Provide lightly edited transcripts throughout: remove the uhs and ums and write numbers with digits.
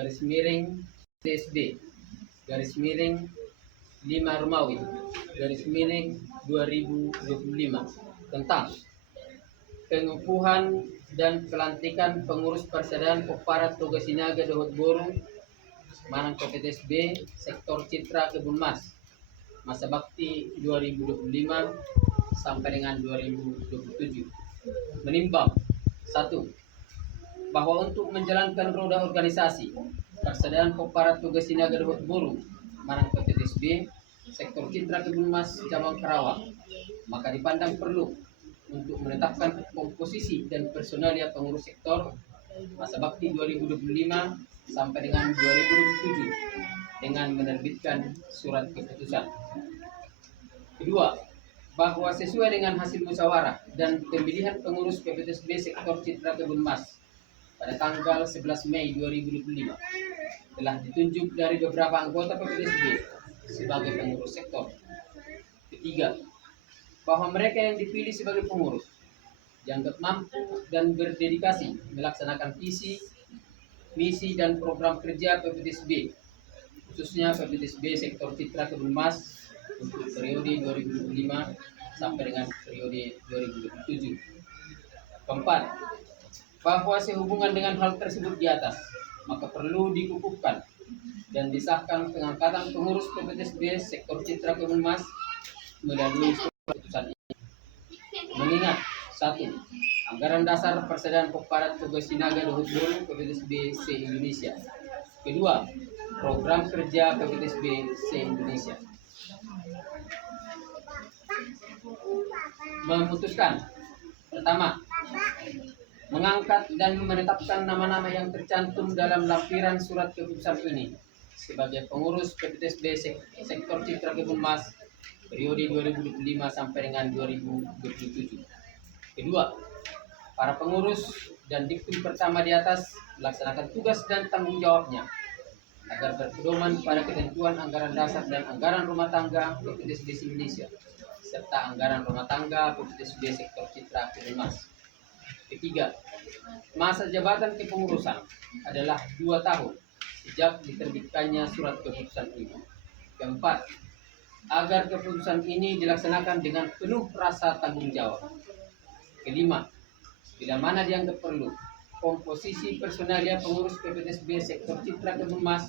garis miring TSB garis miring 5 Romawi garis miring 2025 tentang pengukuhan dan pelantikan pengurus Persaudaraan Pokparat Toga Sinaga Dohot Boru Manang PPTSB Sektor Citra Kebun Mas masa bakti 2025 sampai dengan 2027. Menimbang 1. Bahwa untuk menjalankan roda organisasi Persaudaraan Pokparat Toga Sinaga Dohot Boru Manang PPTSB Sektor Citra Kebun Mas Cabang Karawang, maka dipandang perlu untuk menetapkan komposisi dan personalia pengurus sektor masa bakti 2025 sampai dengan 2027 dengan menerbitkan surat keputusan. Kedua, bahwa sesuai dengan hasil musyawarah dan pemilihan pengurus PPTSB Sektor Citra Kebun Mas pada tanggal 11 Mei 2025 telah ditunjuk dari beberapa anggota PPTSB sebagai pengurus sektor. Ketiga, bahwa mereka yang dipilih sebagai pengurus dianggap mampu dan berdedikasi melaksanakan visi, misi dan program kerja PPTSB, khususnya PPTSB Sektor Citra Kebun Mas untuk periode 2025 sampai dengan periode 2027. Keempat, bahwa sehubungan dengan hal tersebut di atas, maka perlu dikukuhkan dan disahkan pengangkatan pengurus PPTSB Sektor Citra Kebun Mas melalui keputusan ini. Mengingat 1. Anggaran dasar Persaudaraan Pokparat Toga Sinaga Dohot Boru PPTSB se-Indonesia. Kedua, program kerja PPTSB se-Indonesia. Memutuskan. Pertama, mengangkat dan menetapkan nama-nama yang tercantum dalam lampiran surat keputusan ini sebagai pengurus PPTSB Sektor Citra Kebun Mas periode 2025 sampai dengan 2027. Kedua, para pengurus dan diktum pertama di atas melaksanakan tugas dan tanggung jawabnya agar berpedoman pada ketentuan anggaran dasar dan anggaran rumah tangga PPTSB Indonesia serta anggaran rumah tangga PPTSB Sektor Citra Kebun Mas. Ketiga, masa jabatan kepengurusan adalah 2 tahun sejak diterbitkannya surat keputusan ini. Keempat, agar keputusan ini dilaksanakan dengan penuh rasa tanggung jawab. Kelima, bila mana dianggap perlu, komposisi personalia pengurus PPTSB Sektor Citra Kebun Mas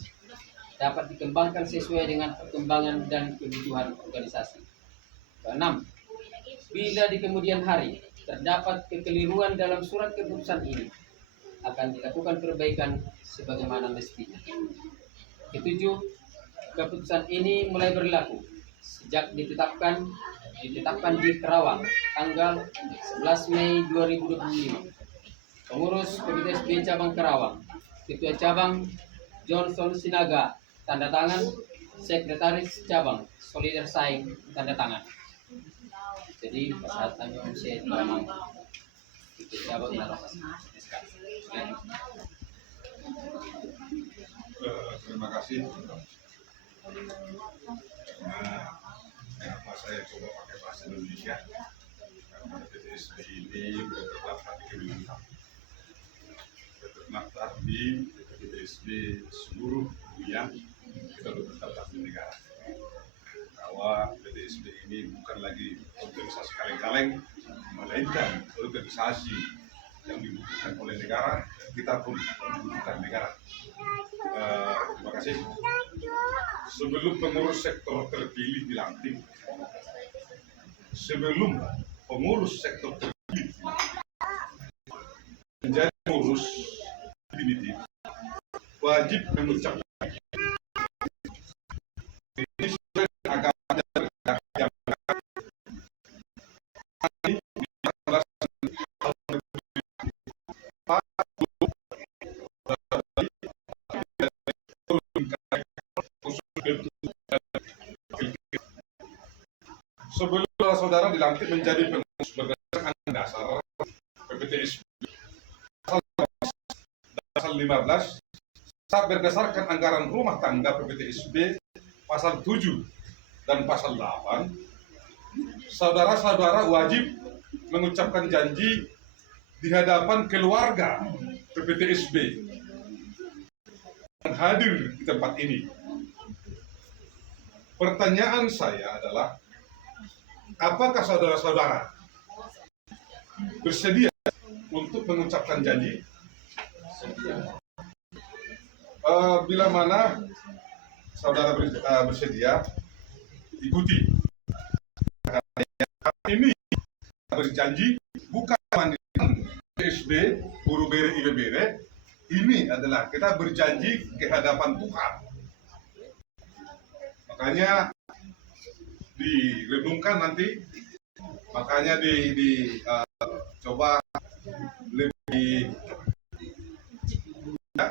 dapat dikembangkan sesuai dengan perkembangan dan kebutuhan organisasi. Keenam, bila di kemudian hari terdapat kekeliruan dalam surat keputusan ini, akan dilakukan perbaikan sebagaimana mestinya. Ketujuh, keputusan ini mulai berlaku sejak ditetapkan di Karawang tanggal 11 Mei 2025. Pengurus PPTSB Cabang Karawang, Ketua Cabang Johnson Sinaga, tanda tangan. Sekretaris Cabang Solidar Saing, tanda tangan. Jadi persyaratannya saya memang itu cabang naras. Terima kasih. Kenapa saya coba pakai bahasa Indonesia? Karena PPTSB ini terdaftar di Kemenkumham, terdaftar di PPTSB seluruh dunia, kita terdaftar di negara. Bahwa PPTSB ini bukan lagi organisasi kaleng-kaleng, melainkan organisasi yang dibutuhkan oleh negara. Kita pun membutuhkan negara. Terima kasih. Sebelum pengurus sektor terpilih dilantik, sebelum pengurus sektor terpilih menjadi pengurus definitif, wajib mengucapkan sebelum saudara dilantik menjadi pengurus berdasarkan dasar PPTSB pasal 15, saat berdasarkan anggaran rumah tangga PPTSB pasal 7 dan pasal 8, saudara-saudara wajib mengucapkan janji di hadapan keluarga PPTSB yang hadir di tempat ini. Pertanyaan saya adalah, apakah saudara-saudara bersedia untuk mengucapkan janji? Bila mana saudara bersedia, ikuti. Ini berjanji bukan mandikan PSB, Guru Bere, Ibe Bere. Ini adalah kita berjanji ke hadapan Tuhan. Makanya direnungkan nanti, makanya coba lebih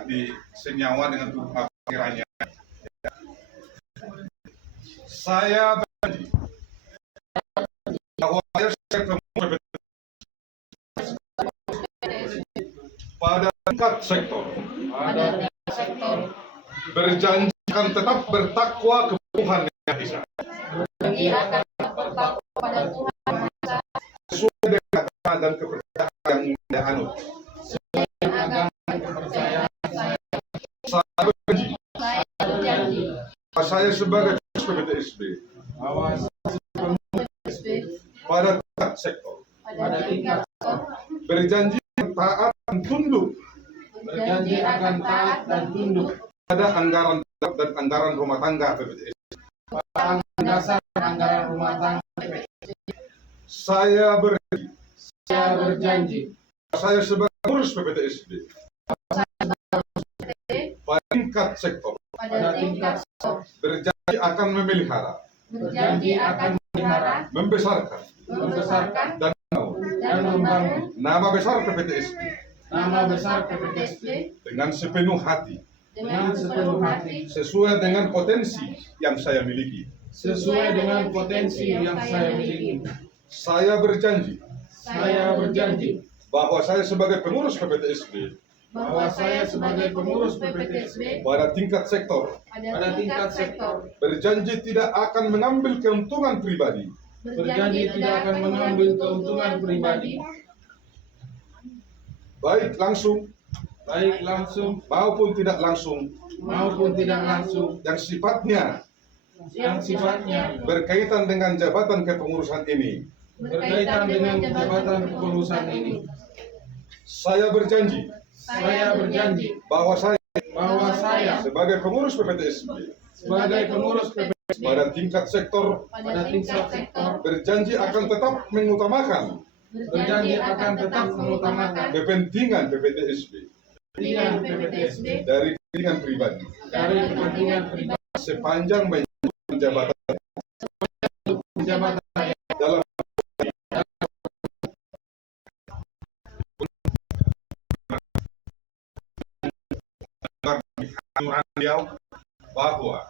disenyawa dengan Tuhan kiranya. Saya berjanji bahwa saya ketemu pada tingkat sektor, berjanji akan tetap bertakwa kepada Tuhan yang Esa, sesuai dengan agama dan kepercayaan yang dia anut. Saya berjanji bahwa saya sebagai PPTSB pada tingkat sektor berjanji taat dan tunduk pada anggaran dan anggaran rumah tangga PPTSB. Saya berjanji saya sebagai pengurus PPTSB pada tingkat sektor berjanji akan memelihara, membesarkan dan membangun nama besar PPTSB dengan sepenuh hati, sesuai dengan potensi yang saya miliki. Saya berjanji bahwa saya sebagai pengurus PPTSB pada tingkat sektor berjanji tidak akan mengambil keuntungan pribadi baik langsung maupun tidak langsung yang sifatnya berkaitan dengan jabatan kepengurusan ini. Saya berjanji bahwa saya sebagai pengurus PPTSB pada tingkat sektor berjanji akan tetap mengutamakan kepentingan PPTSB dari kepentingan pribadi sepanjang menjalankan jabatan dalam beliau bahwa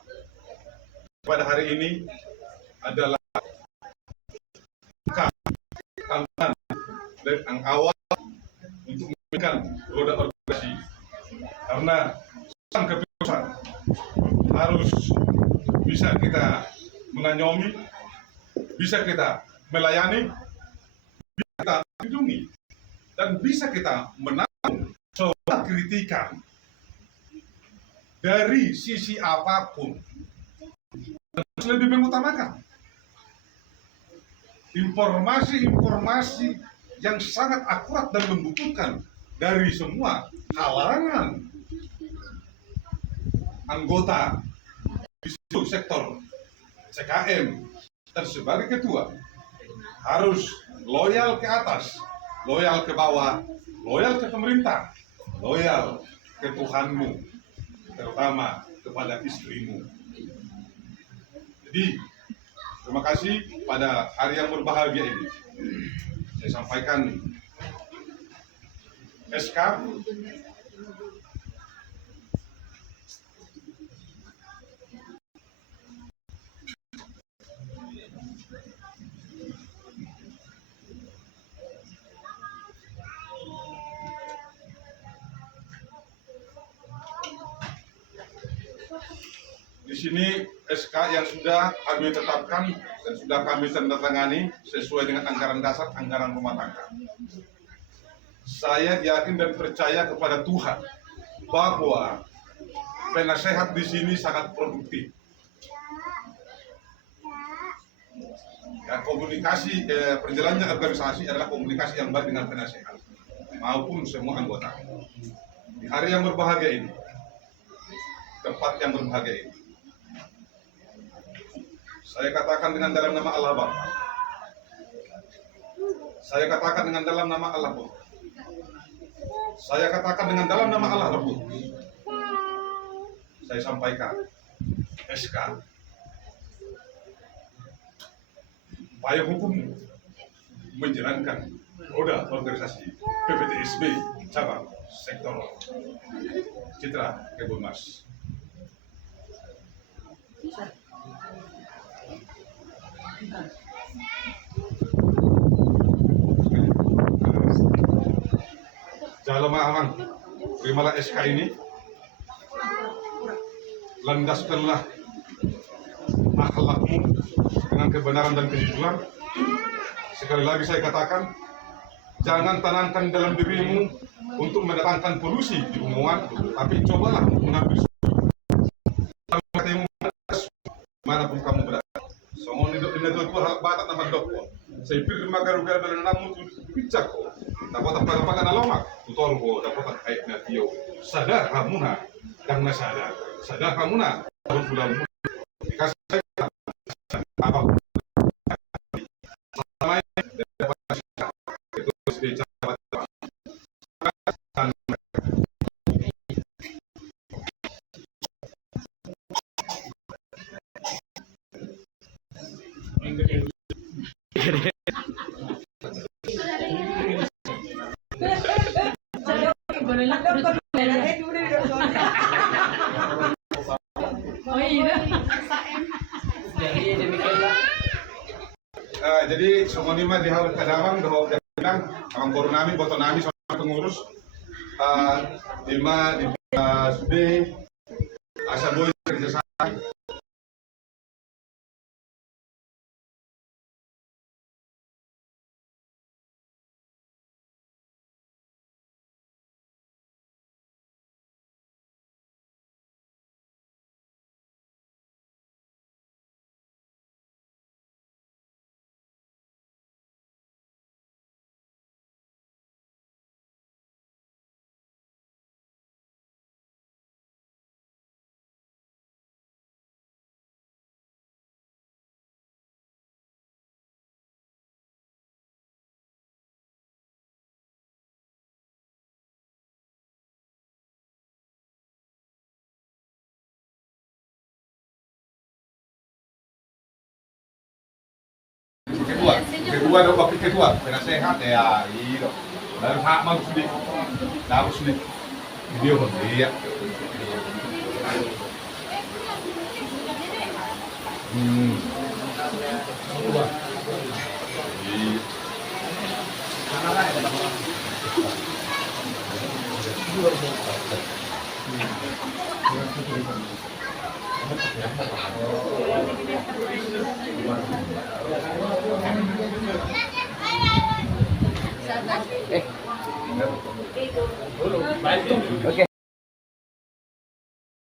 pada hari ini adalah tantangan dan yang awal untuk memberikan roda organisasi, karena keputusan harus bisa kita mengayomi, bisa kita melayani, bisa kita lindungi, dan bisa kita menampung segala kritikan dari sisi apapun. Harus lebih mengutamakan informasi-informasi yang sangat akurat dan membutuhkan dari semua kalangan anggota di sektor CKM, dan sebagai ketua harus loyal ke atas, loyal ke bawah, loyal ke pemerintah, loyal ke Tuhanmu, terutama kepada istrimu. Jadi, terima kasih pada hari yang berbahagia ini. Saya sampaikan SK di sini. SK yang sudah kami tetapkan dan sudah kami tandatangani sesuai dengan anggaran dasar anggaran rumah tangga. Saya yakin dan percaya kepada Tuhan bahwa penasehat di sini sangat produktif. Ya, komunikasi perjalannya organisasi adalah komunikasi yang baik dengan penasehat maupun semua anggota. Di hari yang berbahagia ini, tempat yang berbahagia ini, saya katakan dengan dalam nama Allah Bapa. Saya katakan dengan dalam nama Allah Bapa. Saya katakan dengan dalam nama Allah Rabbul. Saya sampaikan SK payung hukum menjalankan roda organisasi PPTSB cabang sektor Citra Kebun Mas. Jalma Amang, terimalah SK ini, landaskanlah akhlakmu dengan kebenaran dan kejujuran. Sekali lagi saya katakan, jangan tanamkan dalam dirimu untuk mendatangkan polusi di umuman, tapi cobalah mengambil manapun kamu berada. Songon itu hal batak nama dokter. Saya pilih magaru-garu dalam namun pijak ko. Dapat apa nalomak, tutol ko dapat kait na tiyo. Sadar hamuna karena sadar hamuna tahun bulan dikasih apa selama ini dapat itu sudah catat. Jadi semonima di hal kadawang doh bilang orang koronami botonami sama pengurus lima di B asaboy kerjasama. Kedua dong wakil kedua penasehat ya iya baru hak mau sudah video dia Oke.